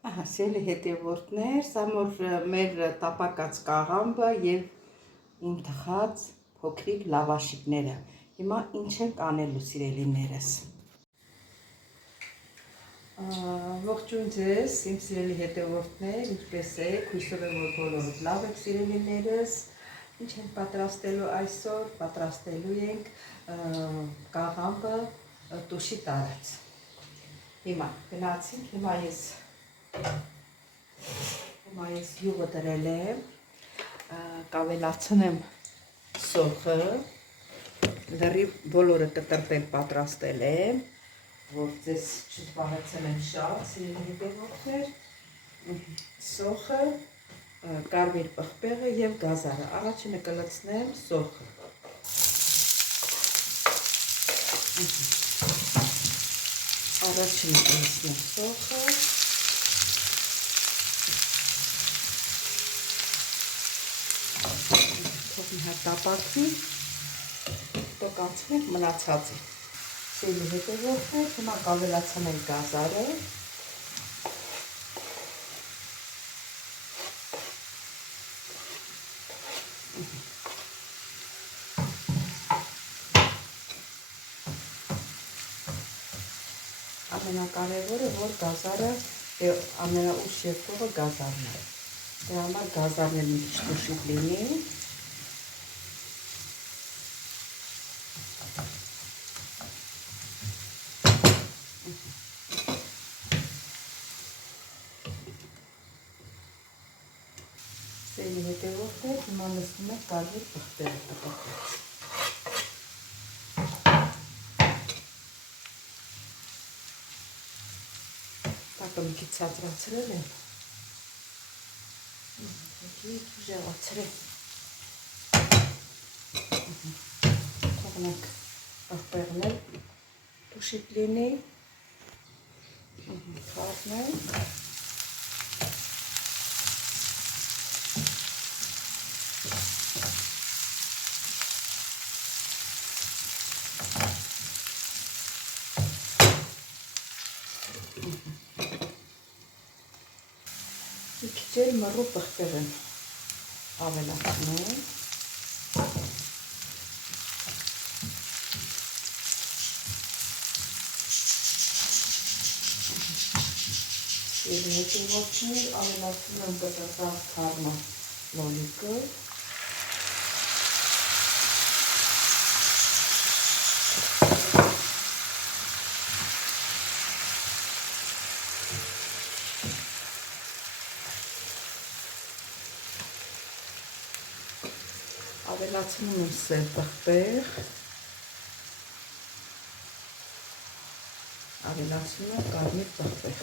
Սիրելի հետևորդներ, սա մեր տապակած կաղամբը և իմ թխած փոքրիկ լավաշիկները։ Հիմա ինչ ենք անելու, սիրելիներս։ Ողջույն ձեզ, իմ սիրելի հետևորդներ, ինչպես եք, հույսով եմ, որ բոլորդ լավ եք, սիրելիներս։ Ինչ ենք պատրաստելու այսօր, պատրաստելու ենք կաղամբը տուշի տարած։ Հիմա գնացինք, հիմա ես յուղը դրել եմ, կավելացնեմ սոխը, լրիվ բոլորը կտրտել պատրաստել եմ, որ ձեզ չզբաղեցնեմ շատ, սիրելի հետևորդներ, սոխը, կարմիր պղպեղը և գազարը։ Առաջինը կլցնեմ սոխը։ Առաջինը կլցնեմ սոխը։ Թող մի հատ տապակվի, տոկանցնենք մնացածը։ Սիրելի հետևորդներ, հիմա կավելացնենք գազարը։ Ամենակարևորը, որ գազարը ամենաուշ երկողը գազարն է։ Դրա համար գազարն էլ մի քիչ տուշիկ լինի։ Սիրելի հետևորդներ, հիմա լցնում ենք կարմիր պղպեղը տպակած։ Տակը մի քիչ ցածրացրել եմ։ Ուժեղացրել։ Թողնենք պղպեղն էլ տուշիկ լինի։ Խառնենք։ Մի քիչ էլ մռու պղպեղ եմ ավելացնում։ Սիրելի հետևորդներ, ավելացնում եմ կտրատած թարմա լոլիկը։ Ավելացնում եմ սև պղպեղ, ավելացնում եմ կարմիր պղպեղ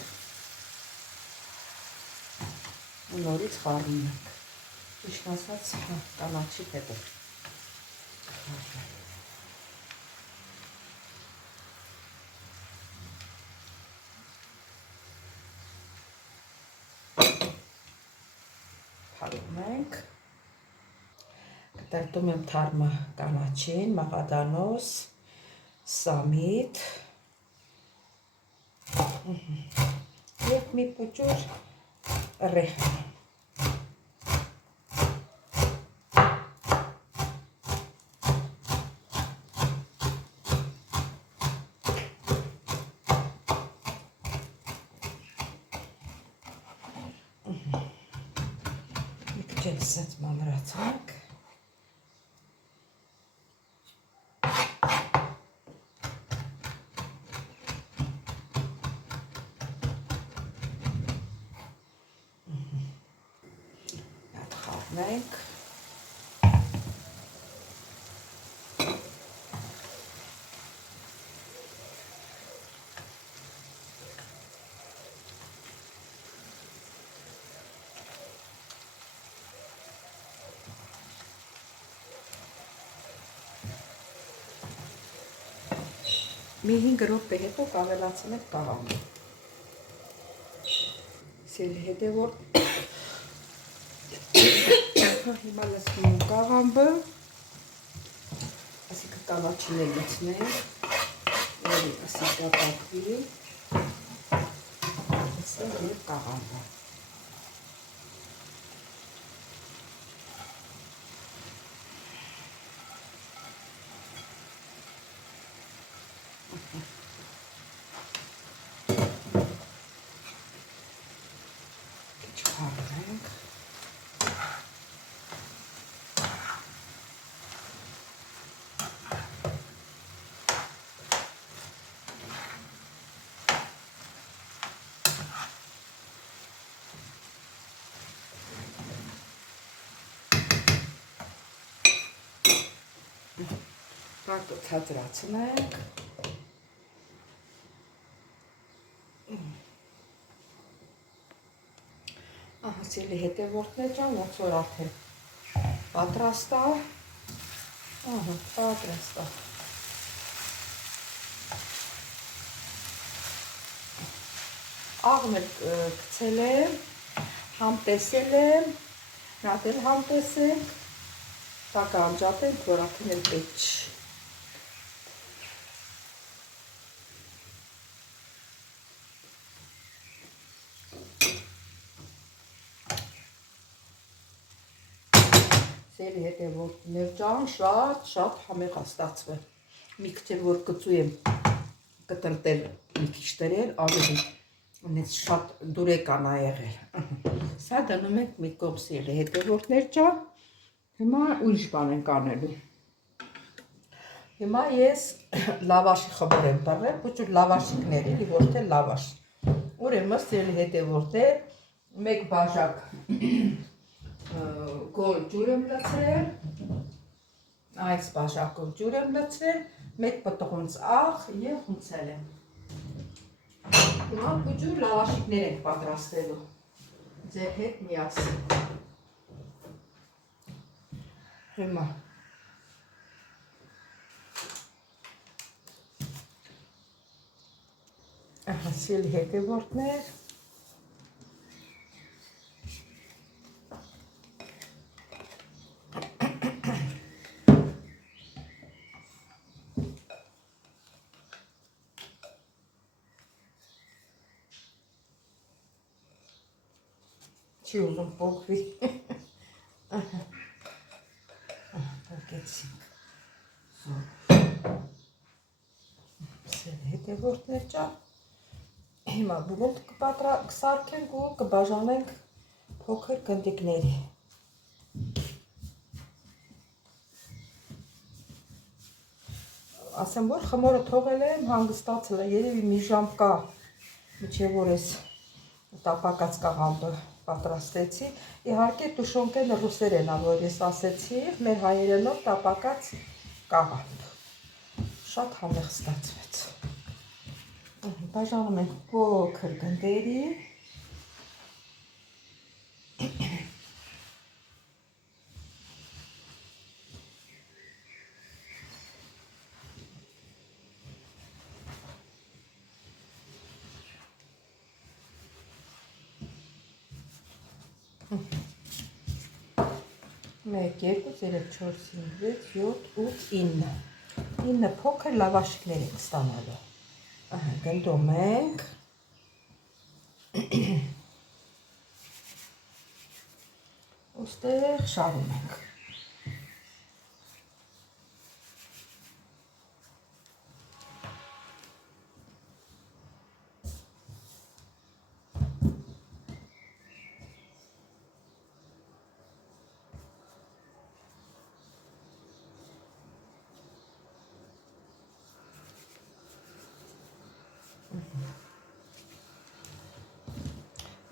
ու նորից խառնում ենք, ճիշտ ասած կանաչի հետո խառնում ենք։ Կտրատում եմ թարմը կանաչին, մաղադանոս, սամիտ և մի փոճուր ռեխան։ Մի քիչ էլ սենց մանրացնենք։ Խառնենք։ Մի 5 րոպե հետո կավելացնենք կաղամբը։ Սիրելի հետևորդ, հիմա լցնում եմ կաղամբը, այսինքն կանաչին էլ լցնենք, ասի տապակվի, եւ կաղամբը։ Չփարենք։ Կարտը ցածրացնենք։ Սիրելի հետևորդներ ջան, ոնց որ արդեն պատրաստ է։ Պատրաստ է։ Աղն էլ գցել եմ, համ տեսել եմ, նատ էլ համ տեսենք, տակը անջատենք, որ արդեն էլ պետք չի։ Սերի հետևորդներ ջան, շատ համեղ ստացվել։ Մի քիչ որ կծու եմ կտրտել, մի քիչ դրել, ավելի ունեց շատ դուրեկան ա եղել։ Սա դնում ենք մի կողմ սերի հետևորդներ ջան։ Հիմա ուրիշ բան ենք անելու։ Հիմա ես լավաշի խմոր եմ բռնել, ոչ որ լավաշիկներ էլի, ոչ թե լավաշ։ Ուրեմն սերի հետևորդներ, մեկ բաժակ գոլ ջուր եմ լցրել, այս բաժակով ջուր եմ լցրել, մեկ պտղունց աղ և խմցել եմ։ Հիմա ջուր լավաշիկներ ենք պատրաստելու, ձեր հետ միասին։ Հիմա սիրելի հետևորդներ, չի ուզում փոխվի։ Փոխեցինք։ Սիրելի հետևորդներ ջան, հիմա բուլունդ կսարքենք ու կբաժանենք փոքր գնդիկների։ Ասեմ, որ խմորը թողել եմ, հանգստացել է, երևի մի ժամ կա, մինչև որ ես տապակած կաղամբը պատրաստեցի։ Իհարկե տուշոնկեն ռուսերեն ա, որ ես ասեցի, մեր հայերենով տապակած կաղամբ։ Շատ համեղ ստացվեց։ Բաժանում ենք փոքր գնդերի։ Մեկ, երկու, երեք, չորս, հինգ, վեց, յոթ, ութ, ինը։ Ինը փոքր լավաշիկներ ենք ստանալու։ Գնդում ենք։ Ոստեղ շարում ենք։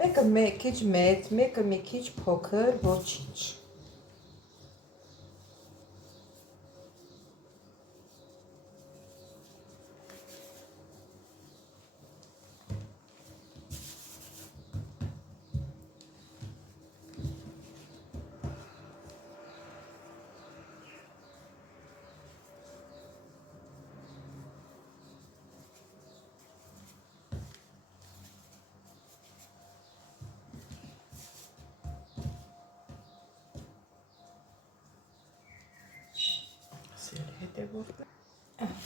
Մեկը մի քիչ մեծ, մեկը մի քիչ փոքր, ոչինչ։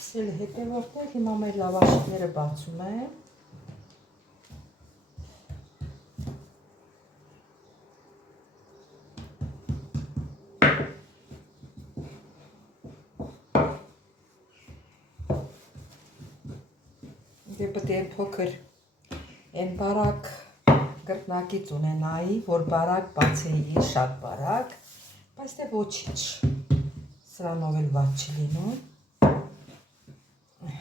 Սիրելի հետևորդներ, հիմա մեր լավաշիկները բացում եմ։ Եվ պետք է փոքր են բարակ կրկնակից ունենայի, որ բարակ բացեի շատ բարակ, բայց դե ոչինչ, սրանով էլ վատ չի լինում,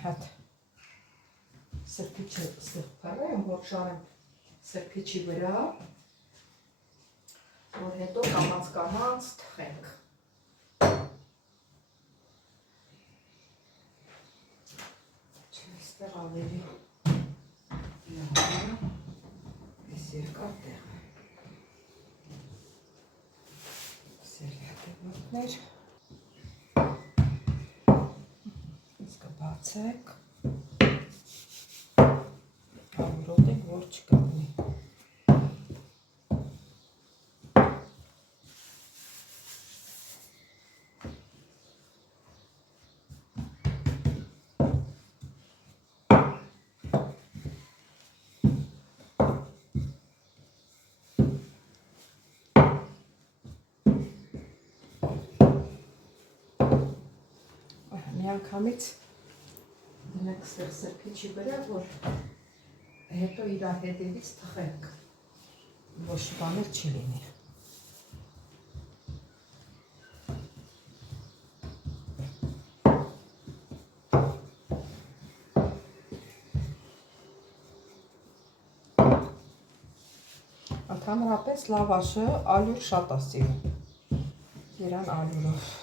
հատ սրբիչը սրբարեմ, որ շարեմ սրբիչի վրա, որ հետո կամաց թխենք։ Չստեղ ավելի ես երկար տեղ սերի հետևորդներ ես կբացեք ավրոտ ենք, որ չկապնի Միանգամից դնենք սրբիչի վրա, որ հետո իր հետևից թխենք, ոչ բաներ չի լինի։ Ընդհանրապես լավաշը ալյուր շատ է սիրում, երան ալյուրով։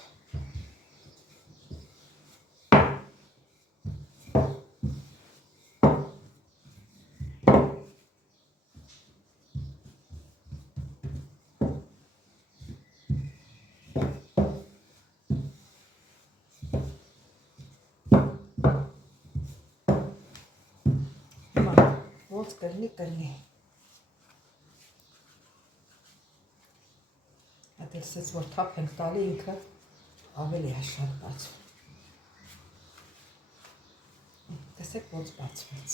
Ոնց կլինի։ Այդ էլ սենց որ թափ ենք տալի ինքը ավելի է շատ բացվում։ Տեսեք ոնց բացվեց։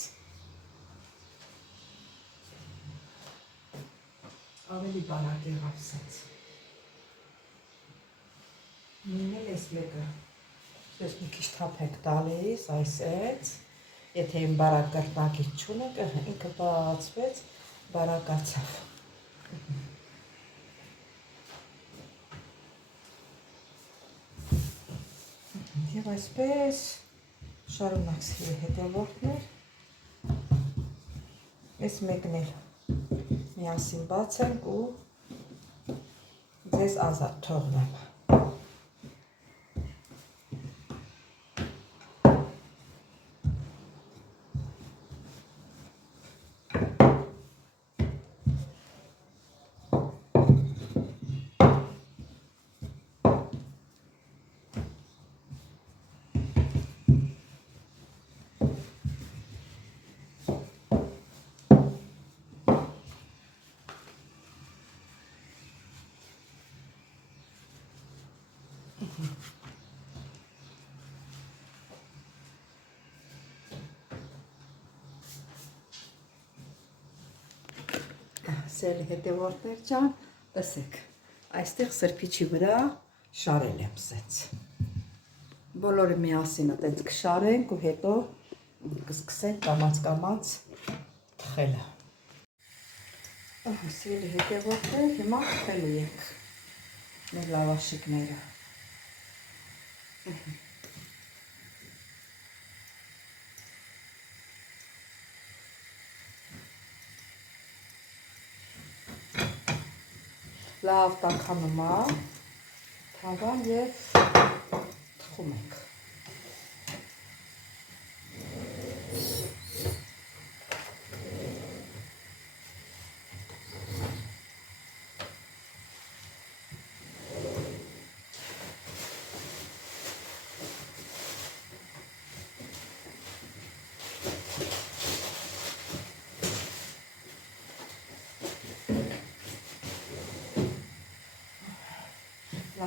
Ավելի բարակ եղավ սենց։ Նույնն էլ ես մեկը։ Ես մի քիչ թափ ենք տալիս, այս էց։ Եթե իմ բարակ կրտնակից չունենք, ինքը բացվեց, բարակացավ։ Եվ այսպես շարունակ սիրելի հետևորդներ, այս մեկն էլ միասին բացենք ու ձեզ ազատ թողնեմ։ Սիրելի հետևորդներ ջան, տեսեք, այստեղ սրբիչի վրա շարել եմ սենց։ Բոլորը միասին այդպես կշարենք ու հետո կսկսենք կամաց թխելը։ Սիրելի հետևորդներ, հիմա թխելու ենք մեր լավաշիկները։ Լավ տաքանում է, թավան և թխում ենք։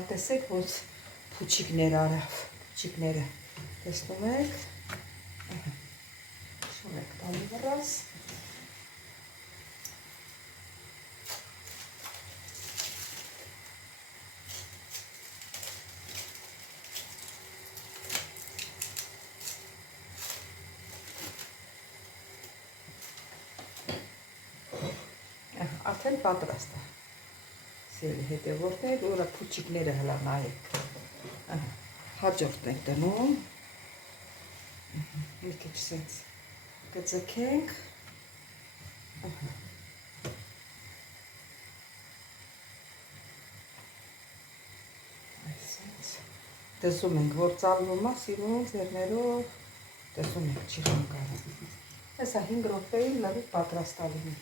Տեսեք, ոնց փուչիկներ արավ, փուչիկները տեսնում եք, շուն եք տալի վրաս, Արդեն պատրաստ է։ Սիրելի հետևորդներ, որը փուչիկները հլա նայեք։ Հաջորդ ենք դնում։ Մի քիչ սենց կծկենք։ Այսպես տեսում ենք, որ ծալվում է, սիրուն ձեռներով տեսում ենք, չի խանգարում։ Հեսա 5 րոպեին լրիվ պատրաստ է լինի։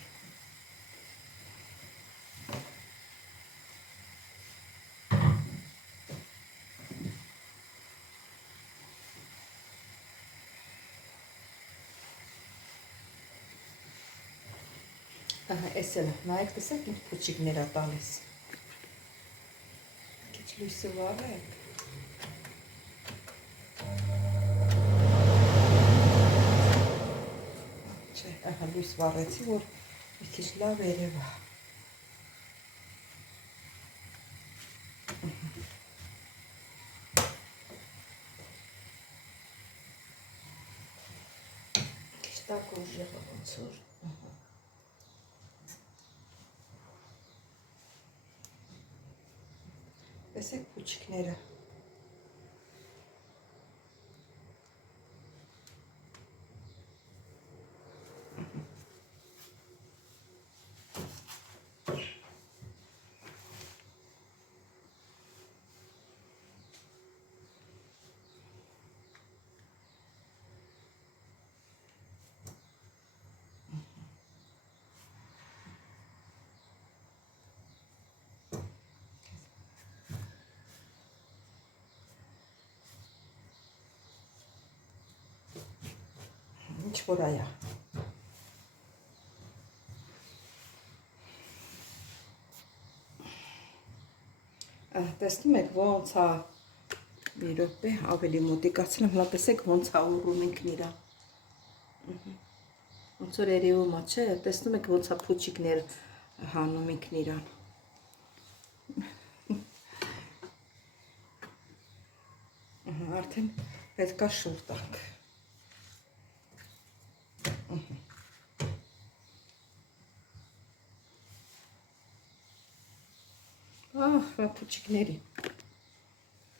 Էս էլ նայեք, տեսեք ինչ փուչիկներ է տալիս։ Քիչ լույսը վառեք։ Չէ, լույս վառեցի, որ մի քիչ լավ երևա։ Քիչ տակ ուժեղը ոնց որ։ Տեսեք փուչիկները։ Ինչ որ այա։ Տեսնում եք ոնց է մի րոպե ավելի մոտիկացնեմ, հլա տեսեք ոնց է ուռում ինքն իրան։ Ոնց որ երևում է, չէ՞, տեսնում եք ոնց է փուչիկներ հանում ինքն իրան։ Արդեն պետք է շուռ տանք։ Փուչիկների։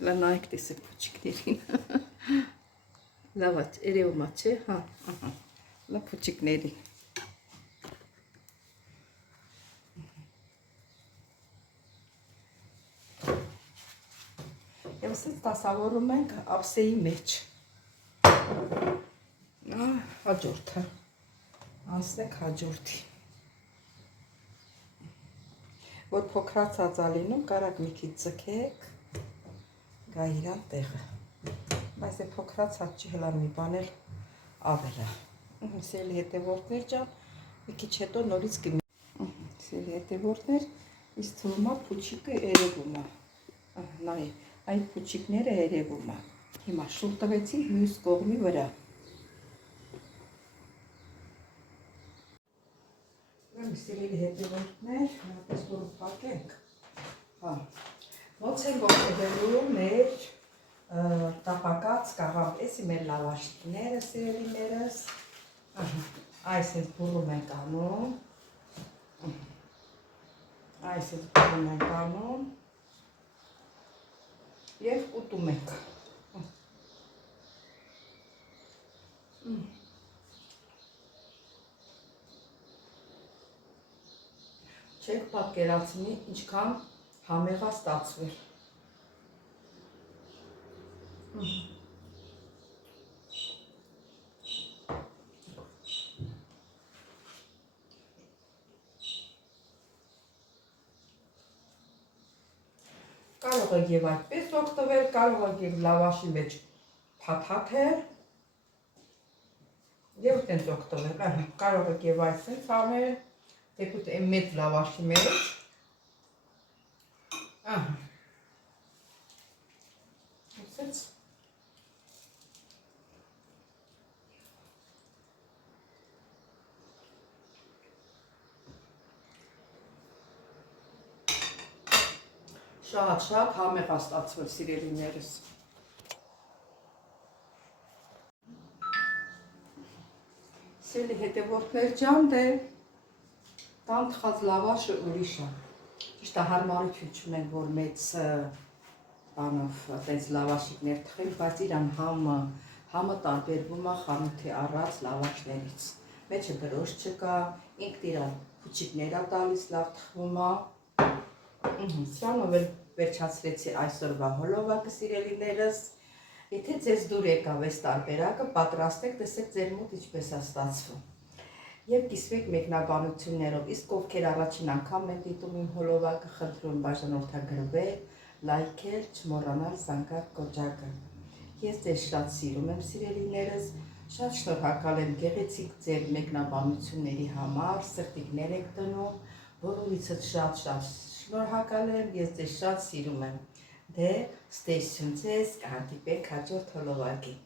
Լա նայեք տեսեք փուչիկներին։ Լավ է, երևում է, չէ՞, հա, լա փուչիկների։ Եվ ասենց դասավորում ենք ափսեի մեջ։ Հաջորդը։ Անցնենք հաջորդի։ Որ փոքրացած է լինում, կարակ մի քիչ ձգեք, գա իրան տեղը։ Բայց է փոքրացած չի հլա մի բան էլ ավել է։ Սիրելի հետևորդներ ջան, մի քիչ հետո նորից կմի։ Սիրելի հետևորդներ, ինձ թվում է փուչիկը երևում է։ Նայ, այդ փուչիկները երևում է։ Հիմա շուռ տվեցի մյուս կողմի վրա։ Սիրելի հետևորդներ, հատես որ պակենք, ոնց են ողջևելու մեր տապակած կաղամբ, էսի մեր լավաշիկները սիրելիներս, այս ես բուրում ենք անում, այս ես բուրում ենք անում և ուտում ենք։ Չեք պատկերացնի ինչքան համեղ է ստացվել։ Կարող եք և այդպես օգտվել, կարող եք և լավաշի մեջ փաթաթել և տենց օգտվել, կարող եք և այսպես անել, թեկուզ այն մեծ լավաշի մեջ, ասենց շատ համեղ է ստացվել սիրելիներս։ Սիրելի հետևորդներ ջան, դե Տան թխած լավաշը ուրիշ է։ Ճիշտ է, հարմարություն չունենք, որ մեծ բանով այդպես լավաշիկներ թխենք, բայց իրան համը տարբերվում է խանութի առած լավաշներից։ Մեջը գրոշ չկա, ինքն իրան փուչիկներ է տալիս, լավ թխվում է։ Սրանով էլ վերջացրեցի այսօրվա հոլովակը, սիրելիներս։ Եթե ձեզ դուր եկավ այս տարբերակը, պատրաստեք, տեսեք ձեր մոտ ինչպես է ստացվում։ Եվ կիսվեք մեկնաբանություններով, իսկ ովքեր առաջին անգամ են դիտում իմ հոլովակը, խնդրում բաժանորդագրվել, լայքել, չմոռանալ զանգակ կոճակը։ Ես ձեզ շատ սիրում եմ, սիրելիներս, շատ շնորհակալ եմ գեղեցիկ ձեր մեկնաբանությունների համար, սրտիկներ եք դնում, բոլորիցս շատ շնորհակալ եմ, ես ձեզ շատ սիրում եմ։ Դե, ստեսություն ձեզ, կհանդիպենք հաջորդ հոլովակի։